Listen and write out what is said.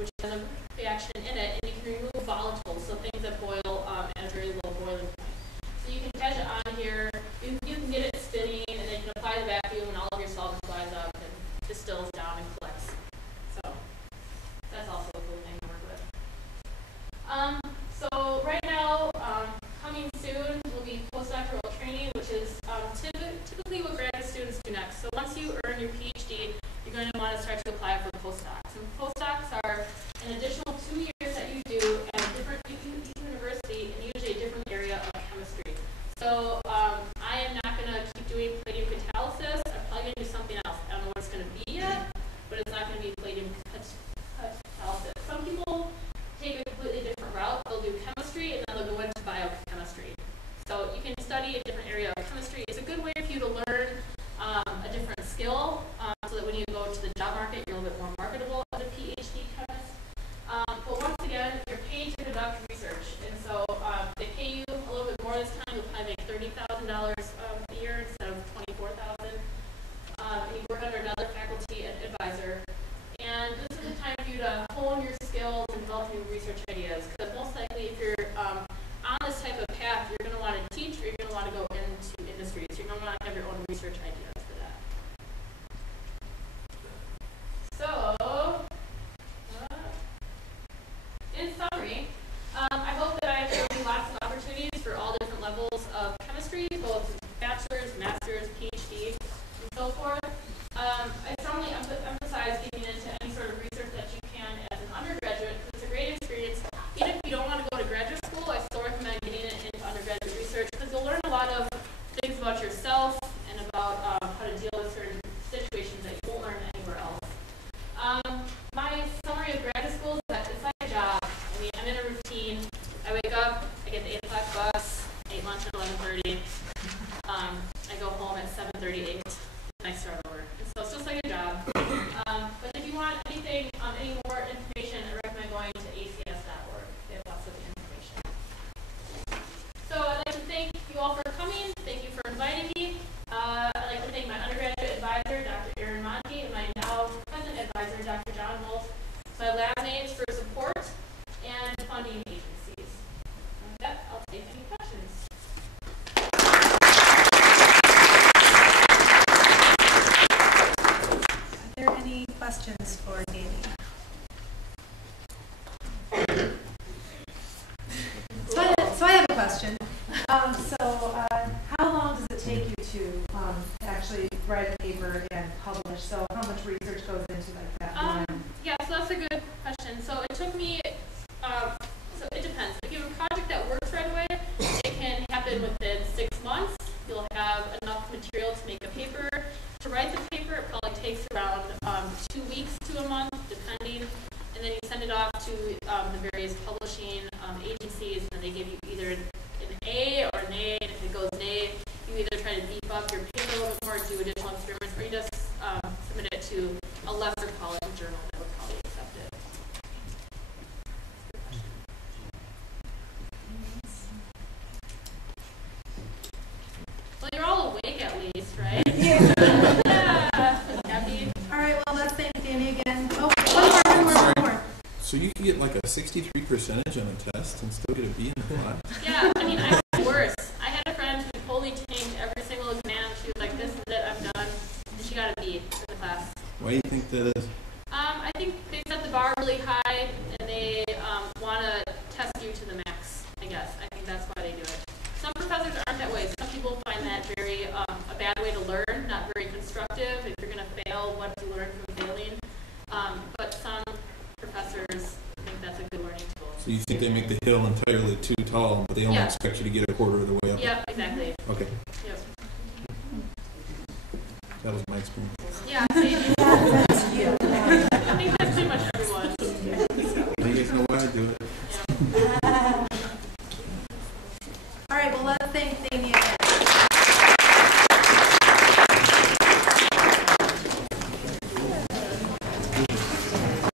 which has a reaction in it, and you can remove volatiles, so things that boil at a very low boiling point. So you can catch it on here, you can get it spinning, and then you can apply the vacuum, and all of your solvent flies up and distills down and collects. So that's also a cool thing to work with. So right now, coming soon will be postdoctoral training, which is typically what graduate students do next. So once you earn your PhD, you're going to want to start to apply for postdocs. And postdocs are an additional 2 years that you do at a different university, and usually a different area of chemistry. So I am not going to keep doing palladium catalysis. I'm probably going to do something else. I don't know what it's going to be yet, but it's not going to be palladium catalysis. Some people take a completely different route. They'll do chemistry, and then they'll go into biochemistry. So you can study a different area of chemistry. It's a good way for you to learn a different skill, so that when you go to the job market, you're a little bit more marketable as a PhD chemist. But once again, you're paid to conduct research, and so they pay you a little bit more this time. You'll probably make $30,000 a year instead of $24,000. And you work under another faculty advisor. And this is the time for you to hone your skills and develop new research ideas. Because most likely, if you're on this type of path, you're going to want to teach, or you're going to want to go into industry. So you're going to want to have your own research ideas for that. So, in summary, I hope that I have given you lots of opportunities for all different levels of chemistry, both bachelor's, master's, PhD, and so forth. I strongly emphasize getting into any sort of research that you can as an undergraduate, because it's a great experience. Even if you don't want to go to graduate school, I still recommend getting into undergraduate research, because you'll learn a lot of things about yourself and about how to deal with certain situations that you won't learn anywhere else. My summary of graduate school is that it's like a job. I mean, I'm in a routine. I wake up, I get the 8 o'clock bus, I eat lunch at 11:30. I go home at 7:38, and I start over. And so it's just like a job. But if you want anything, any more information, I recommend going to acs.org. They have lots of information. So I'd like to thank you all for coming. Thank you for inviting me. I'd like to thank my undergraduate advisor, Dr. Aaron Monty, and my now present advisor, Dr. John Wolf, my lab mates for support, and funding agencies. With that, I'll take any questions. Are there any questions for Danny? So I have a question. How long does it take you to actually write a paper and publish? So how much research goes into like that? Yeah, so that's a good question. So it took me, so it depends. If you have a project that works right away, it can happen within 6 months. You'll have enough material to make a paper. To write the paper, it probably takes around 2 weeks to a month, depending. And then you send it off to the various publishing agencies, and then they give you either an A or an A, and if it goes an A, you either try to beef up your paper a little bit more, do additional experiments, or you just submit it to a lesser quality journal that would probably accept it. Well, you're all awake at least, right? Yeah. Happy? All right, well, let's thank Danny again. Oh, one more. So you can get like a 63% on a test and still get a B in the class? Yeah, I mean, I was worse. I had a friend who totally tanked every single exam. She was like, this is it, I'm done. And she got a B in the class. Why do you think that is? I think they set the bar really high, and they want to test you to the max, I guess. I think that's why they do it. Some professors aren't that way. Some people find that very a bad way to learn, not very constructive. If you're going to fail, what do you learn from failing? But some professors think that's a good learning tool. So you think they make the hill entirely too tall, but they only expect you to get a quarter of the way up? Yeah, exactly. Okay. Yep. That was my experience.